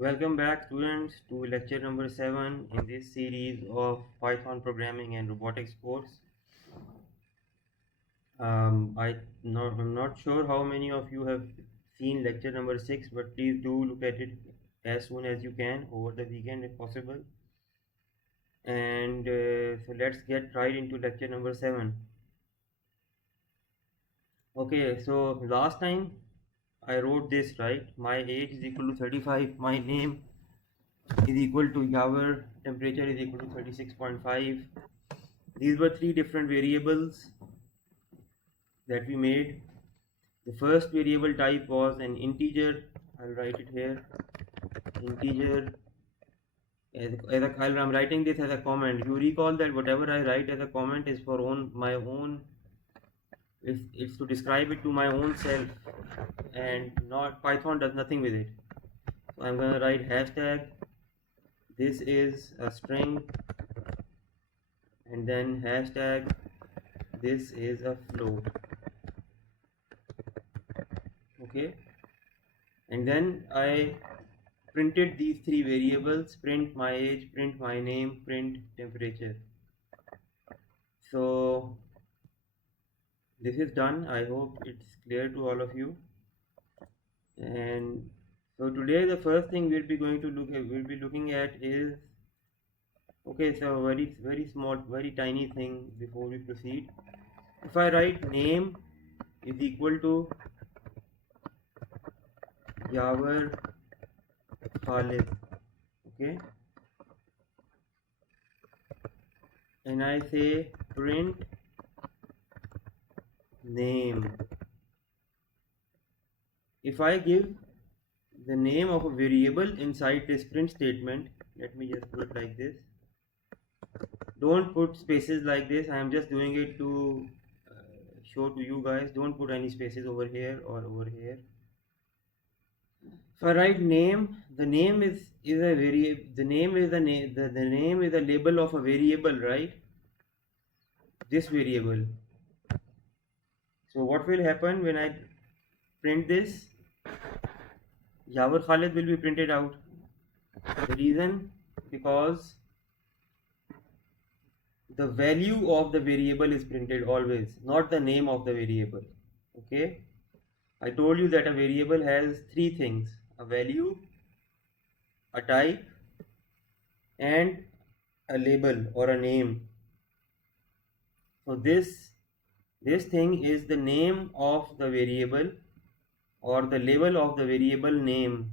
Welcome back, students, to lecture number 7 in this series of Python programming and robotics course. I'm not sure how many of you have seen lecture number 6, but please do look at it as soon as you can over the weekend if possible. And so let's get right into lecture number 7. Okay, so last time I wrote this, right? My age is equal to 35, my name is equal to hour, temperature is equal to 36.5. These were three different variables that we made. The first variable type was an integer. I'll write it here. Integer. I'm writing this as a comment. You recall that whatever I write as a comment is for my own. It's to describe it to my own self, and not Python does nothing with it. So I'm gonna write hashtag. This is a string, and then hashtag. This is a float. Okay, and then I printed these three variables: print my age, print my name, print temperature. So this is done. I hope it's clear to all of you. And so today the first thing we'll be looking at is, okay, so very small, very tiny thing before we proceed. If I write name is equal to Yavar Khalid, okay, and I say print name. If I give the name of a variable inside this print statement, let me just put it like this. Don't put spaces like this. I am just doing it to show to you guys. Don't put any spaces over here or over here. If I write name, the name is a variable. The name is the name is a label of a variable, right? This variable. So what will happen when I print this? Yavar Khalid will be printed out. The reason, because the value of the variable is printed always, not the name of the variable. Okay, I told you that a variable has three things: a value, a type, and a label or a name. So this thing is the name of the variable or the label of the variable name.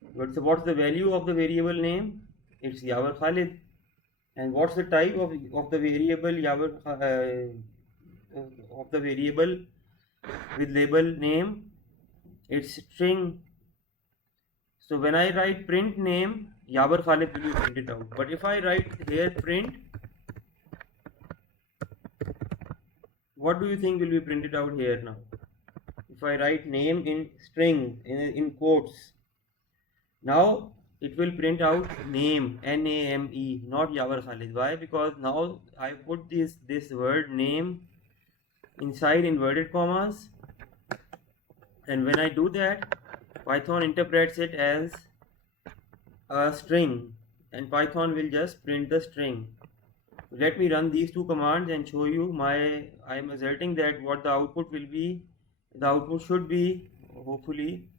What's the value of the variable name? It's Yavar Khalid. And what's the type of the variable Yavar of the variable with label name? It's string. So when I write print name, Yavar Khalid will be printed out. But if I write here print, what do you think will be printed out here now? If I write name in string in quotes, now it will print out name, N-A-M-E, not Yavar Khalid. Why? Because now I put this word name inside inverted commas, and when I do that, Python interprets it as a string, and Python will just print the string. Let me run these two commands and show you I am asserting that what the output will be. The output should be, hopefully,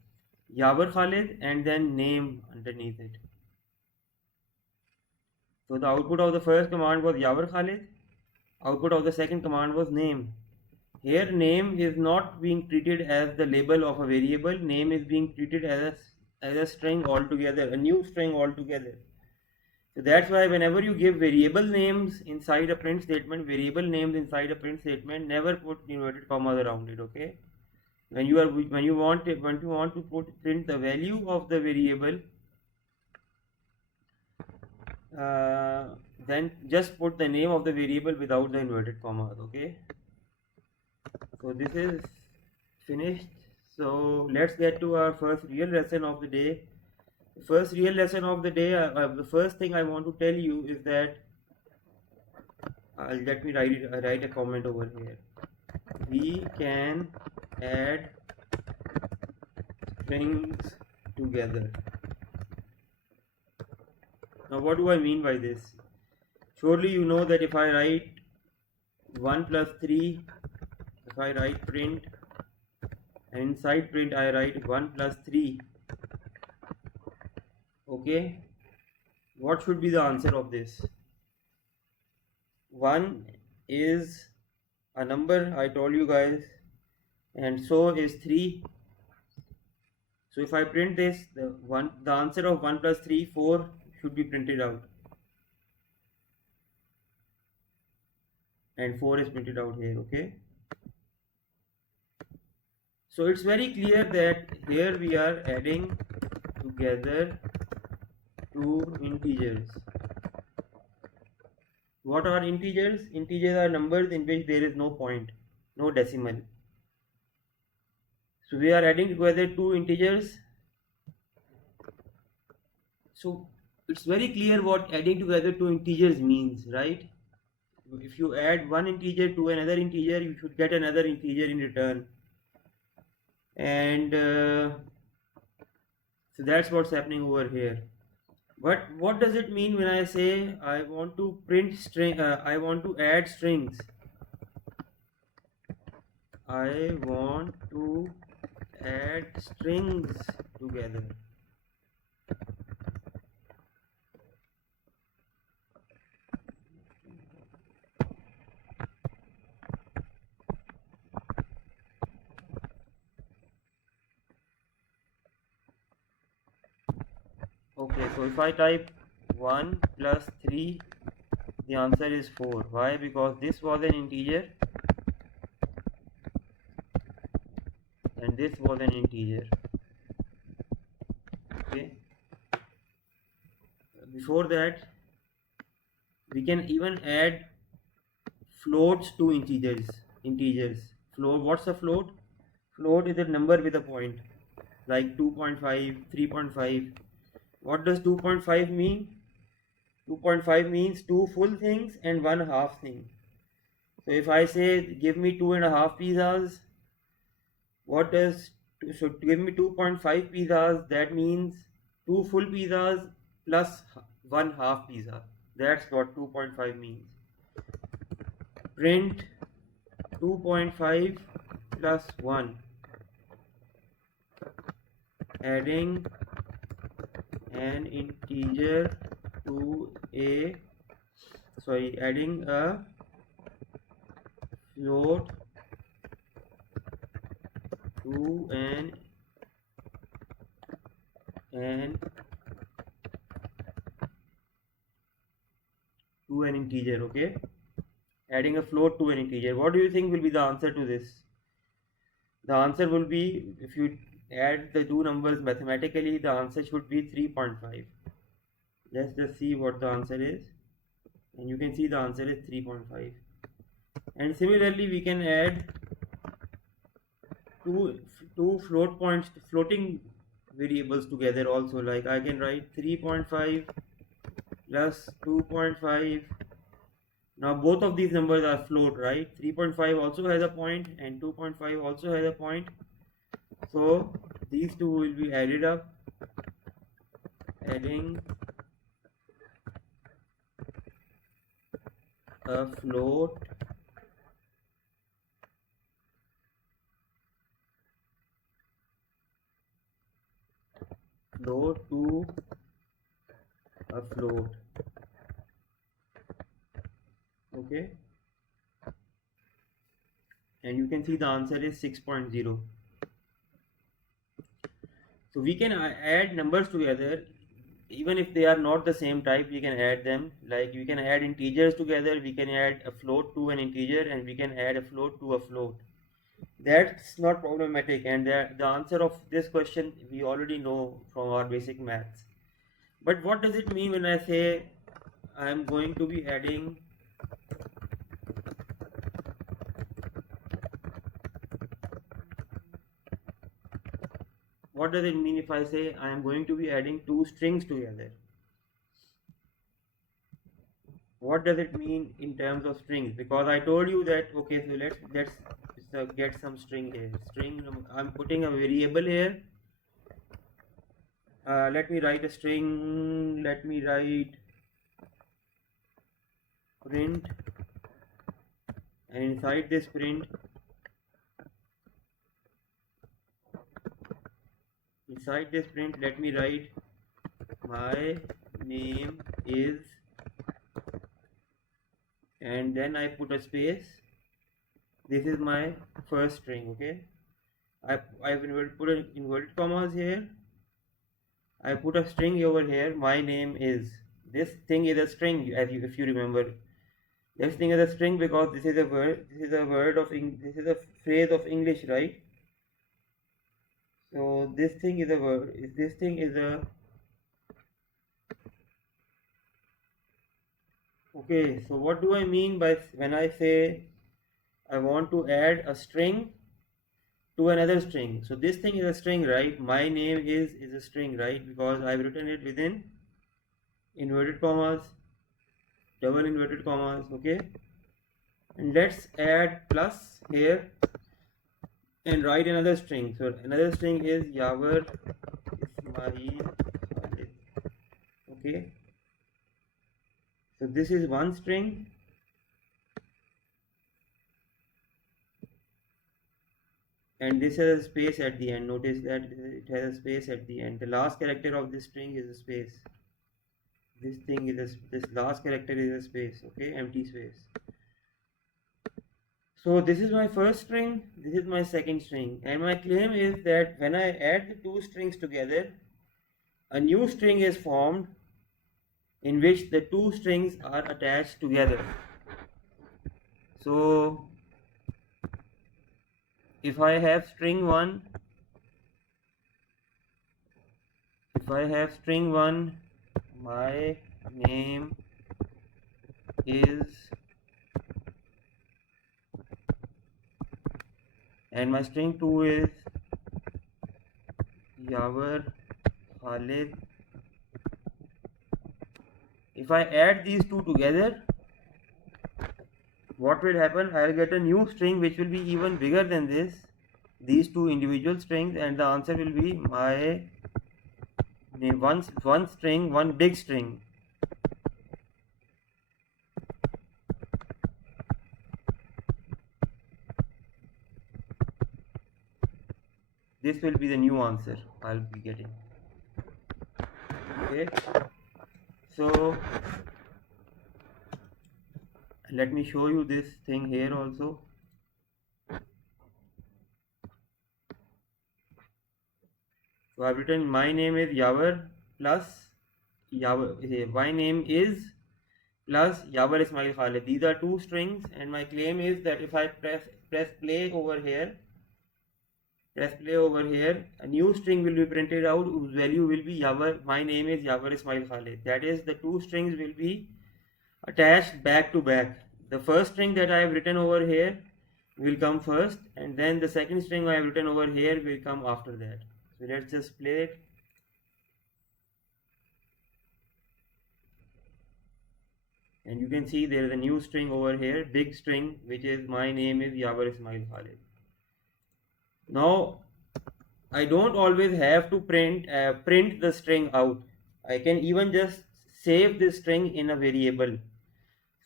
Yavar Khalid and then name underneath it. So the output of the first command was Yavar Khalid. Output of the second command was name. Here name is not being treated as the label of a variable. Name is being treated as a string altogether, a new string altogether. So that's why whenever you give variable names inside a print statement, never put inverted commas around it. Okay. When you want to print the value of the variable, then just put the name of the variable without the inverted commas. Okay. So this is finished. So let's get to our first real lesson of the day. The first real lesson of the day, the first thing I want to tell you is that, let me write a comment over here. We can add strings together. Now what do I mean by this? Surely you know that if I write 1 plus 3, if I write print and inside print I write 1 plus 3, okay, what should be the answer of this? 1 is a number, I told you guys, and so is 3. So if I print this, the answer of 1 plus 3, 4 should be printed out, and 4 is printed out here, okay. So it's very clear that here we are adding together two integers. What are integers? Integers are numbers in which there is no point, no decimal. So we are adding together two integers. So it's very clear what adding together two integers means, right? If you add one integer to another integer, you should get another integer in return. And so that's what's happening over here. But what does it mean when I say I want to print string, I want to add strings? I want to add strings together. Okay, so if I type 1 plus 3, the answer is 4. Why? Because this was an integer and this was an integer. Okay. Before that, we can even add floats to integers. Float. What's a float? Float is a number with a point, like 2.5, 3.5. What does 2.5 mean? 2.5 means two full things and one half thing. So if I say give me 2.5 pizzas, what does, so give me 2.5 pizzas, that means two full pizzas plus one half pizza. That's what 2.5 means. Print 2.5 plus 1, adding an integer to a, adding a float to an integer, okay. Adding a float to an integer. What do you think will be the answer to this? The answer will be, if you add the two numbers mathematically, the answer should be 3.5. Let's just see what the answer is, and you can see the answer is 3.5. And similarly, we can add two floating variables together also. Like I can write 3.5 plus 2.5. Now both of these numbers are float, right? 3.5 also has a point and 2.5 also has a point. So these two will be added up, adding a float to a float, okay, and you can see the answer is 6.0. So we can add numbers together even if they are not the same type. We can add them, like we can add integers together, we can add a float to an integer, and we can add a float to a float. That's not problematic, and the answer of this question we already know from our basic maths. But what does it mean when I say I am going to be adding what does it mean if I say I am going to be adding two strings together? What does it mean in terms of strings? Because I told you that, okay, so let's get some string here. I'm putting a variable here, let me write a string. Let me write print, and inside this print, let me write my name is, and then I put a space. This is my first string. Okay, I've put an inverted commas here. I put a string over here. My name is. This thing is a string, if you remember. This thing is a string because this is a word. This is a word of this is a phrase of English, right? So this thing is a word. This thing is a. Okay. So what do I mean by when I say I want to add a string to another string? So this thing is a string, right? My name is a string, right? Because I've written it within inverted commas, double inverted commas. Okay, and let's add plus here and write another string. So another string is Yavar Ismail Khalid. Okay, so this is one string, and this has a space at the end. Notice that it has a space at the end. The last character of this string is a space. This thing is this last character is a space. Okay, empty space. So this is my first string, this is my second string, and my claim is that when I add the two strings together, a new string is formed in which the two strings are attached together. So if I have string 1, my name is, and my string 2 is Yavar Khalid. If I add these two together, what will happen? I will get a new string which will be even bigger than these two individual strings, and the answer will be my name. One string, one big string. This will be the new answer I'll be getting. Okay, so let me show you this thing here also. So I've written my name is Yavar plus Yavar. My name is plus Yavar Ismail Khalid. These are two strings, and my claim is that if I press play over here, a new string will be printed out whose value will be Yavar. My name is Yavar Ismail Khalid. That is, the two strings will be attached back to back. The first string that I have written over here will come first, and then the second string I have written over here will come after that. So let's just play it. And you can see there is a new string over here, big string, which is my name is Yavar Ismail Khalid. Now I don't always have to print the string out. I can even just save this string in a variable.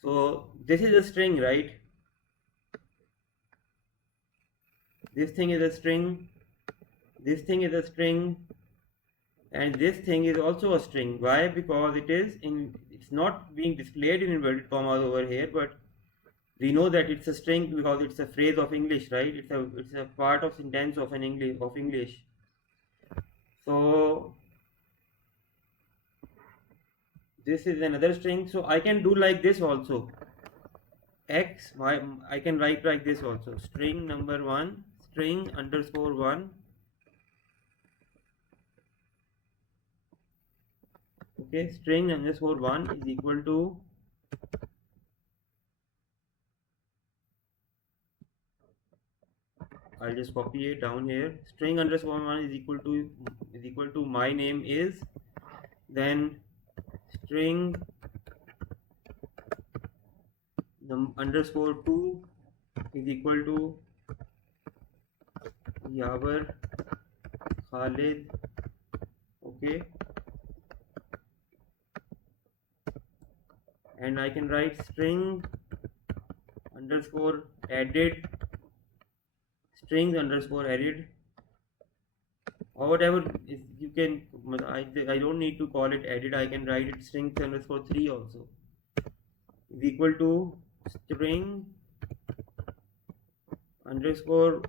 So this is a string, right? This thing is a string, this thing is a string, and this thing is also a string. Why? Because it's not being displayed in inverted commas over here, but we know that it's a string because it's a phrase of English, right? It's a part of sentence of English. So this is another string. So I can do like this also. I can write like this also. String number 1, string underscore 1. Okay, string underscore 1 is equal to I'll just copy it down here. String underscore 1 is equal to my name is, then string underscore 2 is equal to Yavar Khalid. okay, and I can write string underscore added, strings underscore added, or whatever you can. I don't need to call it added, I can write it strings underscore 3 also, is equal to string underscore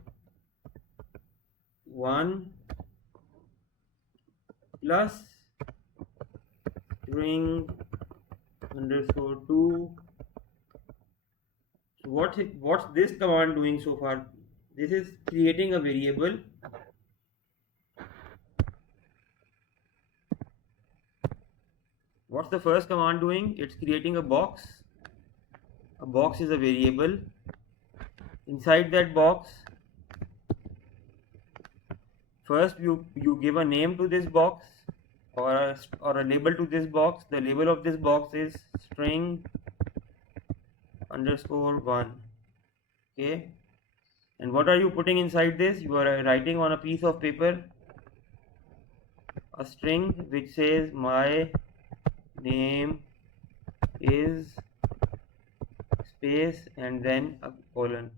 1 plus string underscore 2. So what's this command doing so far? This is creating a variable. What's the first command doing? It's creating a box. A box is a variable. Inside that box, first you give a name to this box, or a label to this box. The label of this box is string underscore 1. Okay, and what are you putting inside this? You are writing on a piece of paper a string which says my name is space and then a colon,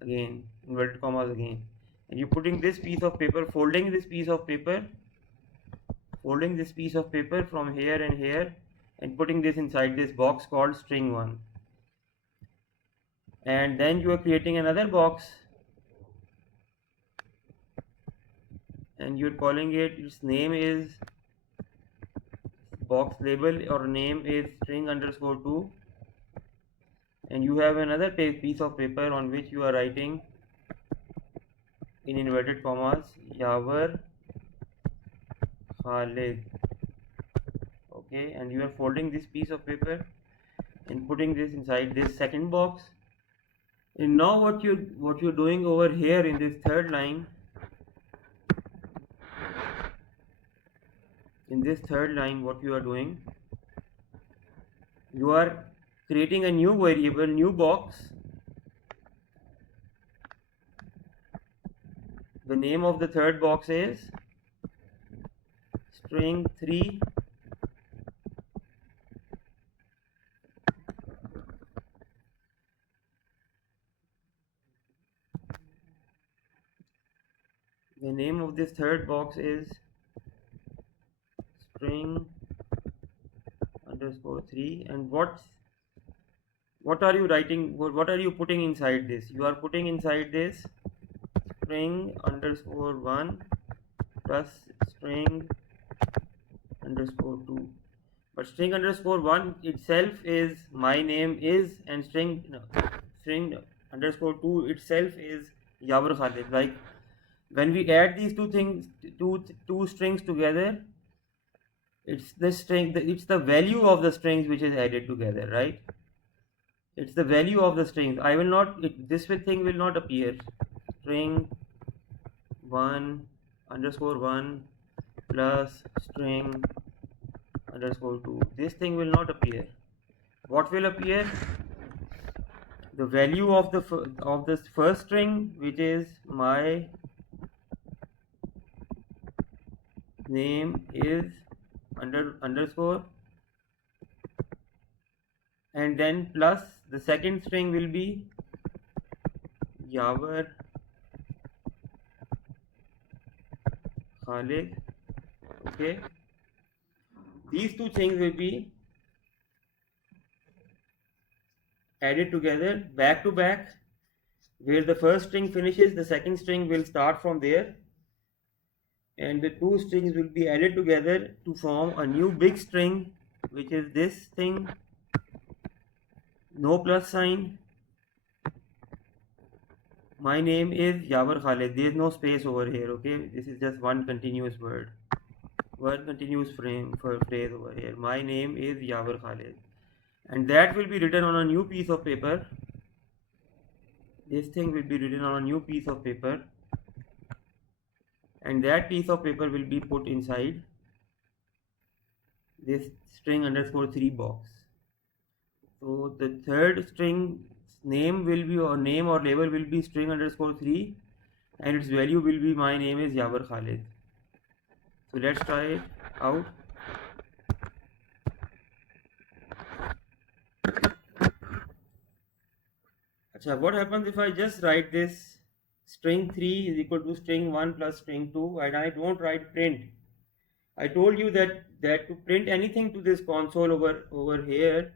again inverted commas again, and you're putting this piece of paper, folding this piece of paper from here and here, and putting this inside this box called string 1. And then you are creating another box and you're calling it, its name is box label, or name is string underscore 2, and you have another piece of paper on which you are writing in inverted commas Yavar Khalid. Okay, and you are folding this piece of paper and putting this inside this second box. And now what you're doing over here in this third line, what you are doing, you are creating a new variable, new box. The name of the third box is string 3 the name of this third box is string underscore 3. And what are you writing, what are you putting inside this? You are putting inside this string underscore 1 plus string underscore 2. But string underscore 1 itself is my name is, and string underscore 2 itself is Yavar Khalid. Like when we add these two things, two strings together, it's the value of the strings which is added together, right? It's the value of the strings. This thing will not appear. String 1 underscore 1 plus string underscore 2. This thing will not appear. What will appear? The value of this first string, which is my name is underscore, and then plus the second string will be Yavar Khalid. Okay, these two things will be added together back to back. Where the first string finishes, the second string will start from there, and the two strings will be added together to form a new big string, which is this thing, no plus sign. My name is Yavar Khalid. There is no space over here. Okay, this is just one continuous continuous phrase over here. My name is Yavar Khalid, and that will be written on a new piece of paper. This thing will be written on a new piece of paper, and that piece of paper will be put inside this string underscore 3 box. So the third string name will be, or name or label will be string underscore 3, and its value will be my name is Yavar Khalid. So let's try it out. Achha, what happens if I just write this string 3 is equal to string 1 plus string 2 and I don't write print? I told you that to print anything to this console over here,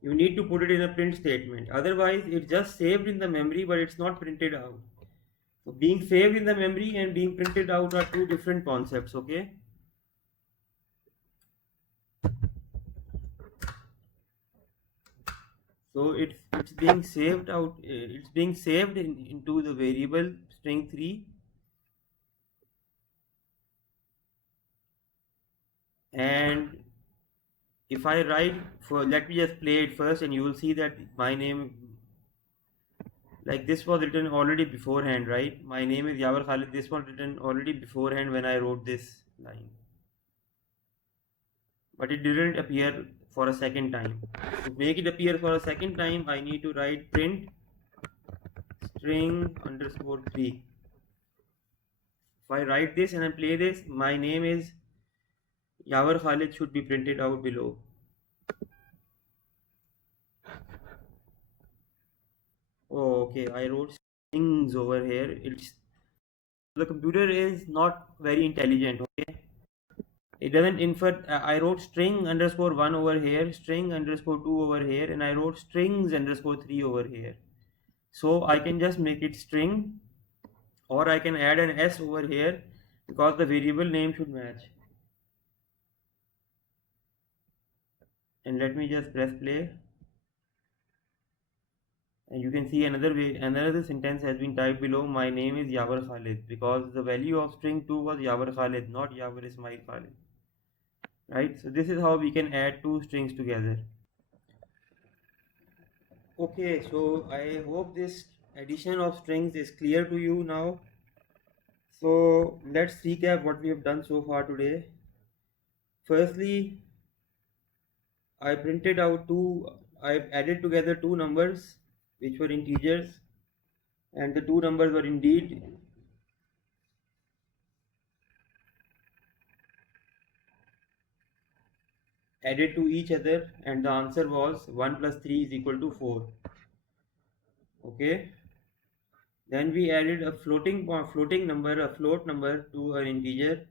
you need to put it in a print statement. Otherwise, it's just saved in the memory, but it's not printed out. So being saved in the memory and being printed out are two different concepts, okay? So it's being saved out. It's being saved into the variable string 3, and if I write for, let me just play it first, and you will see that my name, like this was written already beforehand, right? My name is Yavar Khalid. This was written already beforehand when I wrote this line, but it didn't appear for a second time. To make it appear for a second time, I need to write print string underscore 3. If I write this and I play this, my name is Yavar Khalid should be printed out below. Oh, okay, I wrote strings over here. It's the computer is not very intelligent, okay? It doesn't infer. I wrote string underscore 1 over here, string underscore 2 over here, and I wrote strings underscore 3 over here. So I can just make it string, or I can add an s over here because the variable name should match. And let me just press play, and you can see another sentence has been typed below. My name is Yavar Khalid, because the value of string 2 was Yavar Khalid, not Yavar Ismail Khalid. Right? So this is how we can add two strings together. Okay, so I hope this addition of strings is clear to you now. So let's recap what we have done so far today. Firstly, I added together two numbers which were integers, and the two numbers were indeed added to each other, and the answer was 1 plus 3 is equal to 4. Okay. Then we added a float number to an integer,